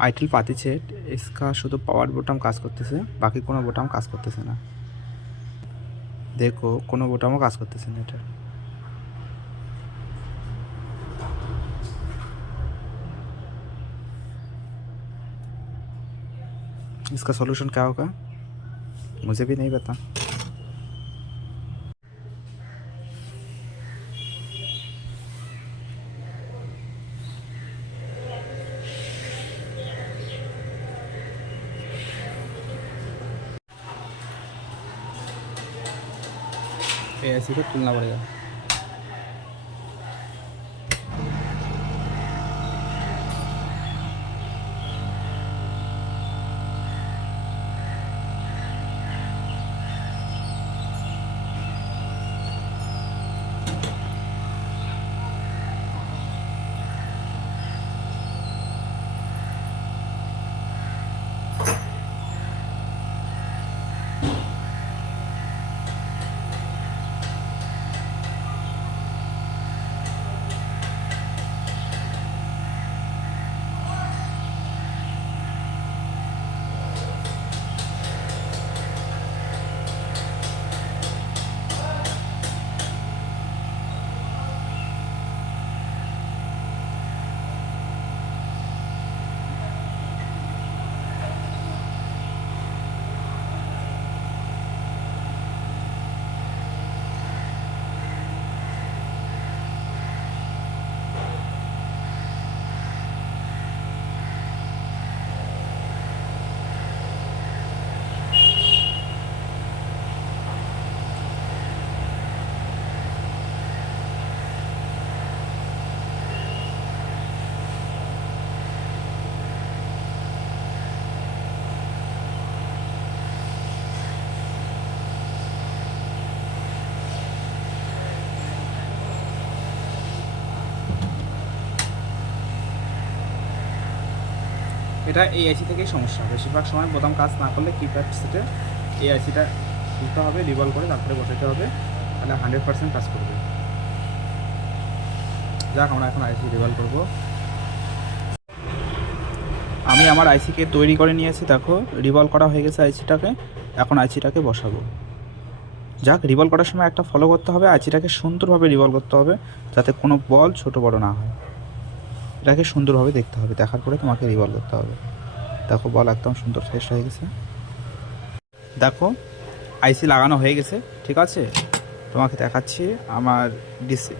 आईटेल पाती सेट इसका शुद्ध पावर बटन काज करतेছে बाकी কোনো বোতাম কাজ করতেছে না देखो কোনো বোতামও কাজ করতেছে না এটা इसका सॉल्यूशन क्या होगा मुझे भी नहीं पता ऐसे तो तुलना पड़ेगा এটা এই আইসি থেকেই সমস্যা বেশিরভাগ সময় বোতাম কাজ না করলে কিপ্যাড সেটে এই আইসিটা খুলতে হবে রিভলভ করে তারপরে বসাতে হবে তাহলে 100% কাজ করবে যাক আমরা এখন আইসি রিভলভ করব আমি আমার আইসিকে তৈরি করে নিয়েছি দেখো রিভলভ করা হয়ে গেছে আইসিটাকে এখন আইসিটাকে বসাবো যাক রিভলভ করার সময় একটা ফলো করতে হবে আইসিটাকে সুন্দরভাবে রিভলভ করতে হবে যাতে কোনো বল ছোট বড় না হয় এটাকে সুন্দরভাবে দেখতে হবে দেখার পরে তোমাকে রিভলভ করতে হবে দেখো বল একদম সুন্দর ফ্রেশ হয়ে গেছে দেখো আইসি লাগানো হয়ে গেছে ঠিক আছে তোমাকে দেখাচ্ছি আমার ডিসি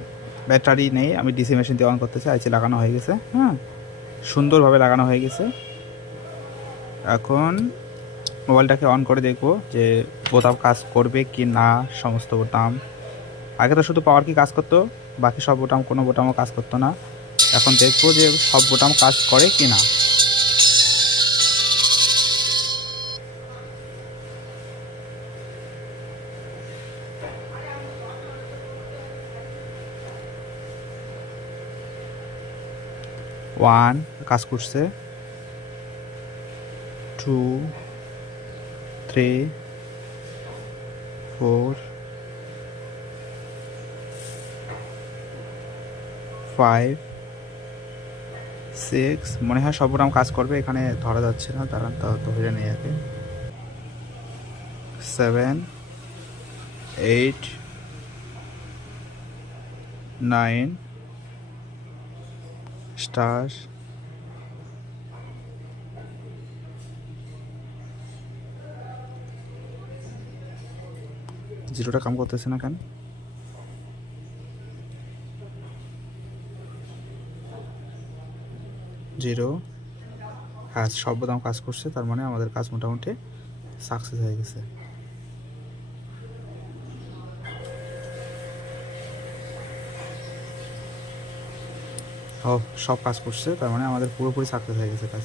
ব্যাটারি নেই আমি ডিসি মেশিন দিয়ে অন করতেছি আইসি লাগানো হয়ে গেছে হ্যাঁ সুন্দরভাবে লাগানো হয়ে গেছে এখন মোবাইলটাকে অন করে দেখবো যে বোতাম কাজ করবে কি না সমস্ত বোতাম আগে তো শুধু পাওয়ার কি কাজ করতো বাকি সব বোতাম কোনো বোতামও কাজ করতো না এখন দেখবো যে সব বোতাম কাজ করে কি না ওয়ান কাজ করছে 2 3 4 5 6 মনে হয় সব বোতাম কাজ করবে এখানে ধরা যাচ্ছে না দাঁড়ান তো ধরে নেই আগে 7 8 9 স্টার জিরোটা কাম করতেছে না কেন জিরো হ্যাঁ সব বোতাম কাজ করছে তার মানে আমাদের কাজ মোটামুটি সাকসেস হয়ে গেছে ও সব কাজ করছে তার মানে আমাদের পুরোপুরি সাকসেস হয়ে গেছে কাজ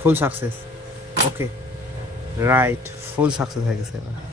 full success okay right full success হয়ে গেছে এবার